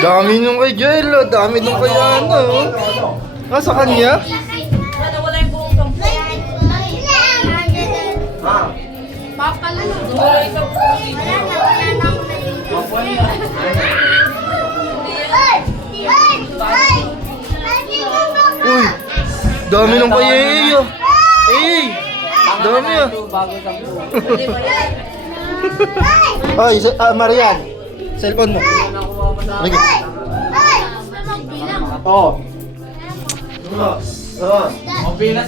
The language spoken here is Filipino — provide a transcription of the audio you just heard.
Dami nung kay Joel, oh. Dami nung kay ano. Ah, sa kanya? Wala yung buong kampo. Papala na. Wala yung kampo. Uy, dami nung kay Ey, oh. Ey, dami ah. Ay, Marian, cellphone mo. Lagi. Oo. Oo. O, pinas